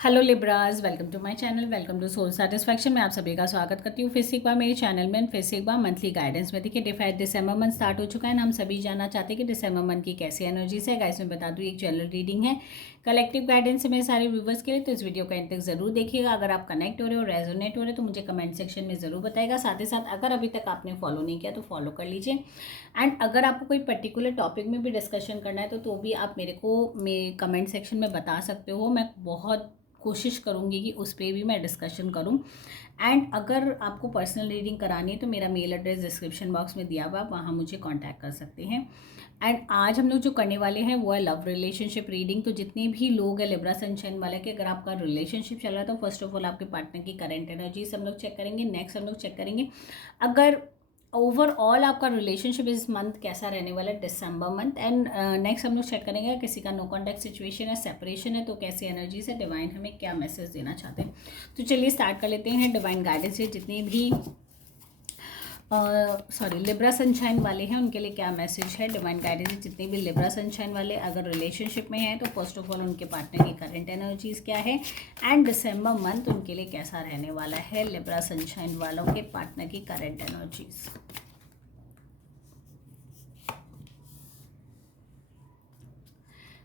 Hello libras, welcome to my channel, welcome to soul satisfaction. मैं आप सभी का स्वागत करती हूँ फिर से एक बार मेरे चैनल में, फिर से एक बार मंथली गाइडेंस में। देखिए दिसंबर मंथ स्टार्ट हो चुका है ना, हम सभी जानना चाहते हैं कि दिसंबर मंथ की कैसी एनर्जीज है। गाइस मैं बता दूँ, एक जनरल रीडिंग है, कलेक्टिव गाइडेंस है मेरे सारे व्यूवर्स के लिए, तो इस वीडियो का एंड तक जरूर देखिएगा। अगर आप कनेक्ट हो रहे हो, रेजोनेट हो रहे हो, तो मुझे कमेंट सेक्शन में जरूर बताएगा। साथ ही साथ अगर अभी तक आपने फॉलो नहीं किया तो फॉलो कर लीजिए। एंड अगर आपको कोई पर्टिकुलर टॉपिक में भी डिस्कशन करना है तो भी आप मेरे कमेंट सेक्शन में बता सकते हो। मैं बहुत कोशिश करूँगी कि उस पर भी मैं डिस्कशन करूँ। एंड अगर आपको पर्सनल रीडिंग करानी है तो मेरा मेल एड्रेस डिस्क्रिप्शन बॉक्स में दिया हुआ, आप वहाँ मुझे कांटेक्ट कर सकते हैं। एंड आज हम लोग जो करने वाले हैं वो है लव रिलेशनशिप रीडिंग। तो जितने भी लोग हैं लिब्रा सनशाइन वाले के, अगर आपका रिलेशनशिप चल रहा है तो फर्स्ट ऑफ ऑल आपके पार्टनर की करंट एनर्जीज हम लोग चेक करेंगे। नेक्स्ट हम लोग चेक करेंगे अगर ओवरऑल आपका रिलेशनशिप इस मंथ कैसा रहने वाला है, दिसंबर मंथ। एंड नेक्स्ट हम लोग चेक करेंगे किसी का नो कॉन्टैक्ट सिचुएशन है, सेपरेशन है, तो कैसी एनर्जी से डिवाइन हमें क्या मैसेज देना चाहते हैं। तो चलिए स्टार्ट कर लेते हैं। डिवाइन गाइडेंस से जितने भी लिब्रा सनशाइन वाले हैं उनके लिए क्या मैसेज है। डिवाइन गाइडेंस जितने भी लिब्रा सनशाइन वाले अगर रिलेशनशिप में हैं तो फर्स्ट ऑफ ऑल उनके पार्टनर की करंट एनर्जीज क्या है, एंड दिसंबर मंथ उनके लिए कैसा रहने वाला है। लिब्रा सनशाइन वालों के पार्टनर की करंट एनर्जीज।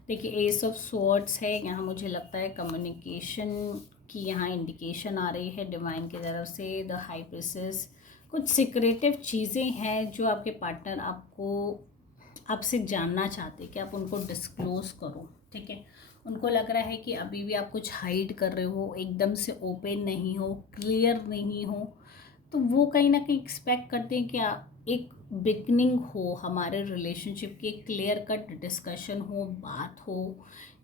देखिए एस ऑफ स्वॉर्ड्स है यहाँ, मुझे लगता है कम्युनिकेशन की यहाँ इंडिकेशन आ रही है डिवाइन की तरफ से। द हाई प्रिंसेस, कुछ सीक्रेटिव चीज़ें हैं जो आपके पार्टनर आपसे जानना चाहते हैं कि आप उनको डिस्क्लोज करो। ठीक है, उनको लग रहा है कि अभी भी आप कुछ हाइड कर रहे हो, एकदम से ओपन नहीं हो, क्लियर नहीं हो। तो वो कहीं ना कहीं एक्सपेक्ट करते हैं कि एक बिगनिंग हो हमारे रिलेशनशिप की, क्लियर कट डिस्कशन हो, बात हो।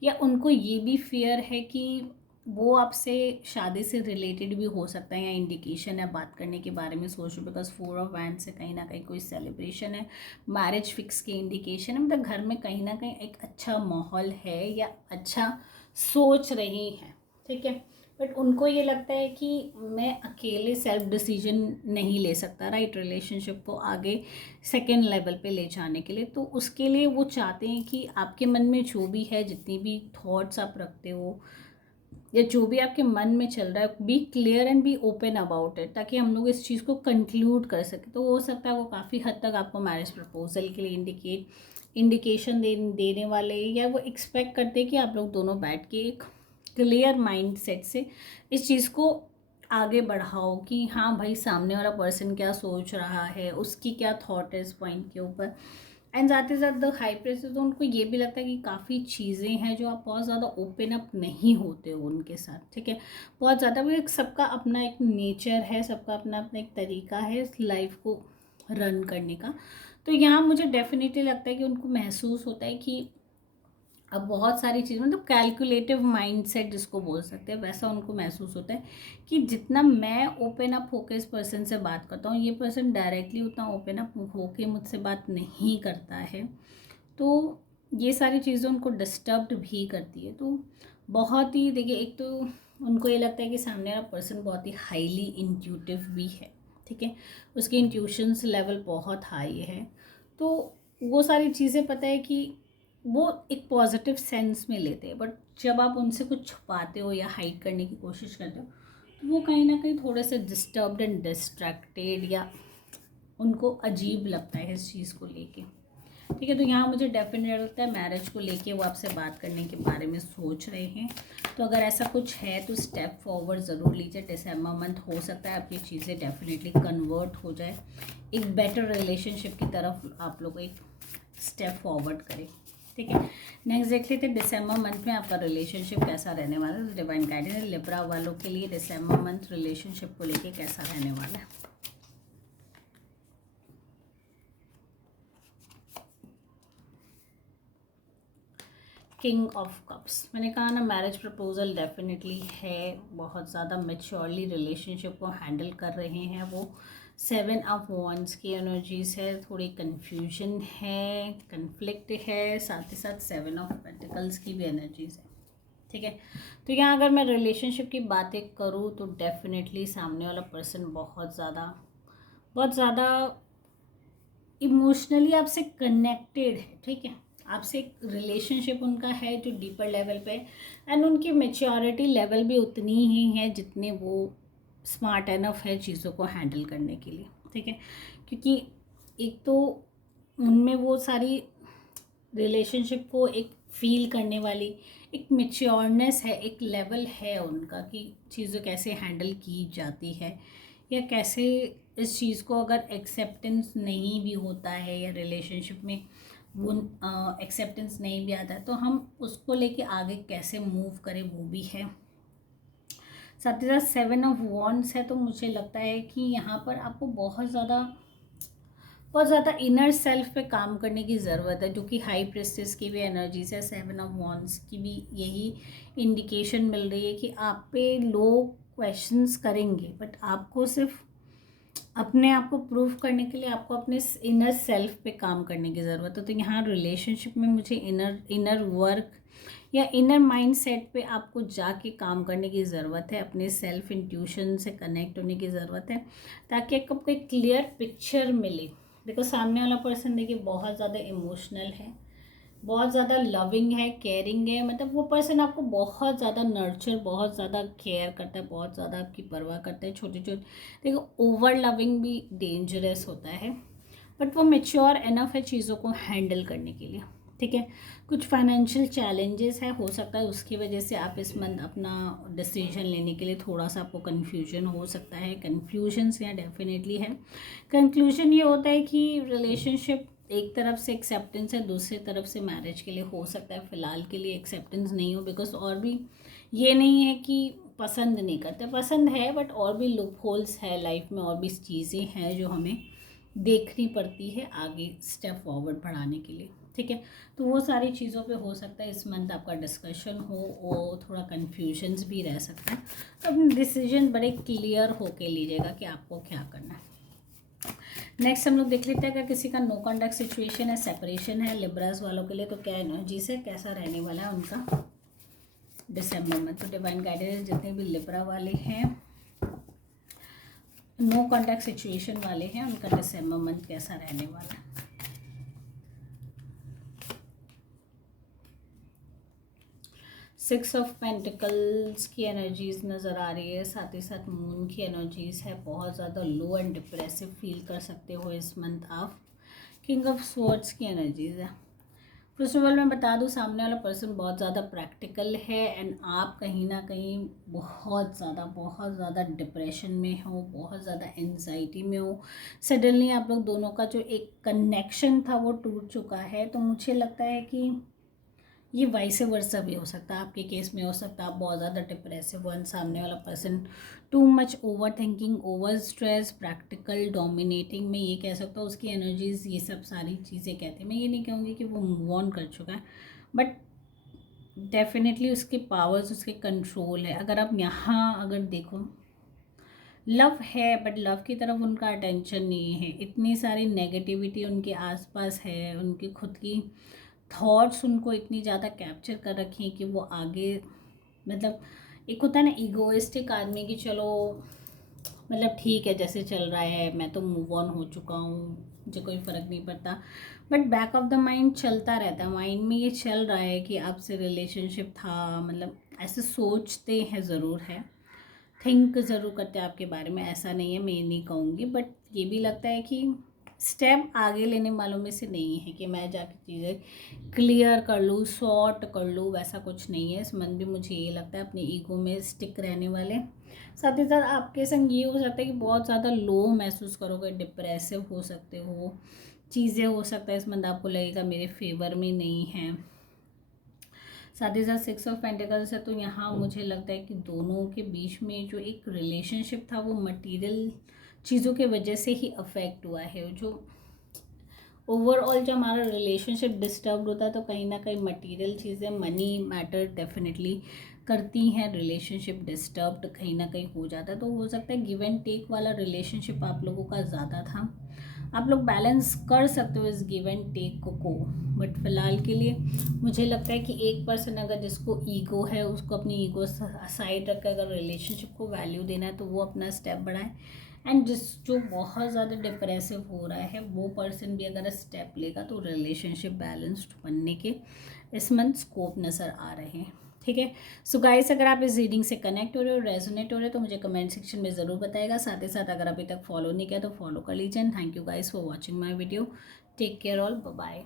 या उनको ये भी फियर है कि वो आपसे शादी से रिलेटेड भी हो सकता है, या इंडिकेशन है बात करने के बारे में सोच रहे, बिकॉज 4 ऑफ वैंड से कहीं ना कहीं कोई सेलिब्रेशन है, मैरिज फिक्स की इंडिकेशन है। मतलब घर में कहीं ना कहीं एक अच्छा माहौल है या अच्छा सोच रही हैं। ठीक है, बट उनको ये लगता है कि मैं अकेले सेल्फ डिसीजन नहीं ले सकता, राइट, रिलेशनशिप को आगे सेकेंड लेवल पे ले जाने के लिए। तो उसके लिए वो चाहते हैं कि आपके मन में जो भी है, जितनी भी थॉट्स आप रखते हो या जो भी आपके मन में चल रहा है, be clear and be open about it, ताकि हम लोग इस चीज़ को कंक्लूड कर सकें। तो हो सकता है वो काफ़ी हद तक आपको मैरिज प्रपोजल के लिए इंडिकेशन देने वाले, या वो एक्सपेक्ट करते हैं कि आप लोग दोनों बैठ के एक क्लियर माइंड सेट से इस चीज़ को आगे बढ़ाओ कि हाँ भाई सामने वाला पर्सन क्या सोच रहा है, उसकी क्या थॉट है इस पॉइंट के ऊपर। एंड साथ ही साथ द हाई प्रेस, तो उनको ये भी लगता है कि काफ़ी चीज़ें हैं जो आप बहुत ज़्यादा ओपन अप नहीं होते हो उनके साथ। ठीक है, बहुत ज़्यादा भी सबका अपना एक नेचर है, सबका अपना अपना एक तरीका है इस लाइफ को रन करने का। तो यहाँ मुझे डेफिनेटली लगता है कि उनको महसूस होता है कि अब बहुत सारी चीज़, मतलब कैलकुलेटिव माइंडसेट जिसको बोल सकते हैं, वैसा उनको महसूस होता है कि जितना मैं ओपन अप होकर इस पर्सन से बात करता हूँ, ये पर्सन डायरेक्टली उतना ओपन अप होके मुझसे बात नहीं करता है। तो ये सारी चीज़ें उनको डिस्टर्ब्ड भी करती है। तो बहुत ही देखिए, एक तो उनको ये लगता है कि सामने वाला पर्सन बहुत ही हाईली इंट्यूटिव भी है। ठीक है, उसकी इंट्यूशंस लेवल बहुत हाई है। तो वो सारी चीज़ें पता है कि वो एक पॉजिटिव सेंस में लेते हैं, बट जब आप उनसे कुछ छुपाते हो या हाइड करने की कोशिश करते हो तो वो कहीं ना कहीं थोड़े से डिस्टर्ब्ड एंड डिस्ट्रैक्टेड, या उनको अजीब लगता है इस चीज़ को लेके। ठीक है, तो यहाँ मुझे डेफिनेट लगता है मैरिज को लेके वो आपसे बात करने के बारे में सोच रहे हैं। तो अगर ऐसा कुछ है तो स्टेप फॉरवर्ड ज़रूर लीजिए। दिसंबर मंथ हो सकता है आपकी चीज़ें डेफिनेटली कन्वर्ट हो जाए, एक बेटर रिलेशनशिप की तरफ आप लोग एक स्टेप फॉरवर्ड करें। ठीक है, नेक्स्ट देख लेते हैं दिसंबर मंथ में आपका रिलेशनशिप कैसा रहने वाला है। डिवाइन गाइडेंस लिब्रा वालों के लिए दिसंबर मंथ रिलेशनशिप को लेके कैसा रहने वाला है। किंग ऑफ कप्स, मैंने कहा ना मैरिज प्रपोजल डेफिनेटली है, बहुत ज़्यादा मेच्योरली रिलेशनशिप को हैंडल कर रहे हैं वो। 7 ऑफ वॉन्ड्स की एनर्जीज है, थोड़ी कन्फ्यूजन है, कन्फ्लिक्ट है, साथ ही साथ 7 ऑफ पेंटिकल्स की भी एनर्जीज है। ठीक है, तो यहाँ अगर मैं रिलेशनशिप की बातें करूँ तो डेफिनेटली सामने वाला पर्सन बहुत ज़्यादा इमोशनली आपसे कनेक्टेड है। ठीक है, आपसे एक रिलेशनशिप उनका है जो डीपर लेवल पे, एंड उनकी मैच्योरिटी लेवल भी उतनी ही है जितने वो स्मार्ट एनफ है चीज़ों को हैंडल करने के लिए, ठीक है। क्योंकि एक तो उनमें वो सारी रिलेशनशिप को एक फील करने वाली एक मेच्योरनेस है, एक लेवल है उनका कि चीज़ें कैसे हैंडल की जाती है, या कैसे इस चीज़ को अगर एक्सेप्टेंस नहीं भी होता है या रिलेशनशिप में वो एक्सेप्टेंस नहीं भी आता है तो हम उसको लेके आगे कैसे मूव करें वो भी है। साथ ही साथ 7 ऑफ वॉन्ड्स है, तो मुझे लगता है कि यहाँ पर आपको बहुत ज़्यादा इनर सेल्फ पे काम करने की ज़रूरत है, जो कि हाई प्रेस्टिस की भी एनर्जीज है। 7 ऑफ वॉन्ड्स की भी यही इंडिकेशन मिल रही है कि आप पे लोग क्वेश्चंस करेंगे, बट आपको सिर्फ अपने आप को प्रूव करने के लिए आपको अपने इनर सेल्फ पे काम करने की ज़रूरत है। तो यहाँ रिलेशनशिप में मुझे इनर वर्क या इनर माइंड सेट पे आपको जाके काम करने की ज़रूरत है, अपने सेल्फ इंट्यूशन से कनेक्ट होने की ज़रूरत है, ताकि आपको एक क्लियर पिक्चर मिले। देखो सामने वाला पर्सन देखिए बहुत ज़्यादा इमोशनल है, बहुत ज़्यादा लविंग है, केयरिंग है, मतलब वो पर्सन आपको बहुत ज़्यादा नर्चर, बहुत ज़्यादा केयर करता है, बहुत ज़्यादा आपकी परवाह करता है। छोटे छोटे देखो ओवर लविंग भी डेंजरस होता है, बट वो मेच्योर इनफ है चीज़ों को हैंडल करने के लिए, ठीक है। कुछ फाइनेंशियल चैलेंजेस है, हो सकता है उसकी वजह से आप इस मंथ अपना डिसीजन लेने के लिए थोड़ा सा आपको कन्फ्यूजन हो सकता है। कन्फ्यूजन्स यहाँ डेफिनेटली है। कंक्लूजन ये होता है कि रिलेशनशिप एक तरफ से एक्सेप्टेंस है, दूसरी तरफ से मैरिज के लिए हो सकता है फ़िलहाल के लिए एक्सेप्टेंस नहीं हो, बिकॉज और भी ये नहीं है कि पसंद नहीं करते, पसंद है, बट और भी लूप होल्स है लाइफ में, और भी चीज़ें हैं जो हमें देखनी पड़ती है आगे स्टेप फॉरवर्ड बढ़ाने के लिए, ठीक है। तो वो सारी चीज़ों पे हो सकता है इस मंथ आपका डिस्कशन हो, वो थोड़ा कन्फ्यूजन्स भी रह सकता है। तो अपने डिसीजन बड़े क्लियर होके लीजिएगा कि आपको क्या करना है। नेक्स्ट हम लोग देख लेते हैं अगर किसी का नो कॉन्टैक्ट सिचुएशन है, सेपरेशन है, लिब्रास वालों के लिए तो क्या एनर्जी से कैसा रहने वाला है उनका दिसंबर में। तो डिवाइन गाइडेंस जितने भी लिब्रा वाले हैं, नो कॉन्टैक्ट सिचुएशन वाले हैं, उनका दिसंबर मंथ कैसा रहने वाला है। सिक्स ऑफ पेंटिकल्स की एनर्जीज नज़र आ रही है, साथ ही साथ मून की एनर्जीज है। बहुत ज़्यादा लो एंड डिप्रेसिव फील कर सकते हो इस मंथ आप। किंग ऑफ स्वॉर्ड्स की एनर्जीज है। फर्स्ट ऑफ ऑल मैं बता दूं, सामने वाला पर्सन बहुत ज़्यादा प्रैक्टिकल है, एंड आप कहीं ना कहीं बहुत ज़्यादा डिप्रेशन में हो, बहुत ज़्यादा एंजाइटी में हो। सडनली आप लोग दोनों का जो एक कनेक्शन था वो टूट चुका है। तो मुझे लगता है कि ये वाइस वर्सा भी हो सकता है, आपके केस में हो सकता है आप बहुत ज़्यादा डिप्रेसिव वन, सामने वाला person too much over thinking, over stress, practical, dominating, मैं ये कह सकता हूँ उसकी एनर्जीज ये सब सारी चीज़ें कहती हैं। मैं ये नहीं कहूँगी कि वो मूव ऑन कर चुका है, बट डेफिनेटली उसके पावर्स, उसके कंट्रोल है। अगर आप यहाँ अगर देखो, लव है बट लव की तरफ उनका अटेंशन नहीं है, इतनी सारी नेगेटिविटी उनके आसपास है, उनकी खुद की थॉट्स उनको इतनी ज़्यादा कैप्चर कर रखी हैं कि वो आगे, मतलब एक होता है ना ईगोइस्टिक आदमी की, चलो मतलब ठीक है जैसे चल रहा है, मैं तो मूव ऑन हो चुका हूँ, मुझे कोई फ़र्क नहीं पड़ता, but back of the mind चलता रहता है, माइंड में ये चल रहा है कि आपसे रिलेशनशिप था, मतलब ऐसे सोचते हैं ज़रूर है, थिंक ज़रूर करते हैं आपके बारे में, ऐसा नहीं है, मैं ये नहीं कहूँगी, बट ये भी लगता है कि स्टेप आगे लेने वालों में से नहीं है कि मैं जाके चीज़ें क्लियर कर लूँ, सॉर्ट कर लूँ, वैसा कुछ नहीं है। इस मन भी मुझे ये लगता है अपने ईगो में स्टिक रहने वाले। साथ ही साथ आपके संग ये हो सकता है कि बहुत ज़्यादा लो महसूस करोगे, डिप्रेसिव हो सकते हो, चीज़ें हो सकता है इस मंथ आपको लगेगा मेरे फेवर में नहीं है। साथ ही साथ 6 ऑफ पेंटिकल्स है, तो यहाँ मुझे लगता है कि दोनों के बीच में जो एक रिलेशनशिप था वो मटेरियल चीज़ों के वजह से ही अफेक्ट हुआ है। जो ओवरऑल जो हमारा रिलेशनशिप डिस्टर्ब होता है तो कहीं ना कहीं मटेरियल चीज़ें, मनी मैटर डेफिनेटली करती हैं, रिलेशनशिप डिस्टर्ब कहीं ना कहीं हो जाता है। तो हो सकता है गिव एंड टेक वाला रिलेशनशिप आप लोगों का ज़्यादा था, आप लोग बैलेंस कर सकते हो इस गिव एंड टेक को, बट फिलहाल के लिए मुझे लगता है कि एक पर्सन अगर जिसको ईगो है उसको अपनी ईगो साइड रखकर अगर रिलेशनशिप को वैल्यू देना है तो वो अपना स्टेप बढ़ाए, एंड जो बहुत ज़्यादा डिप्रेसिव हो रहा है वो पर्सन भी अगर स्टेप लेगा तो रिलेशनशिप बैलेंस्ड बनने के इस मंथ स्कोप नज़र आ रहे हैं। ठीक है, सो गाइस अगर आप इस रीडिंग से कनेक्ट हो रहे हो, रेजोनेट हो रहे हो तो मुझे कमेंट सेक्शन में ज़रूर बताएगा। साथ ही साथ अगर अभी तक फॉलो नहीं किया तो फॉलो कर लीजिए। Thank you guys for watching my video. Take care all, bye bye.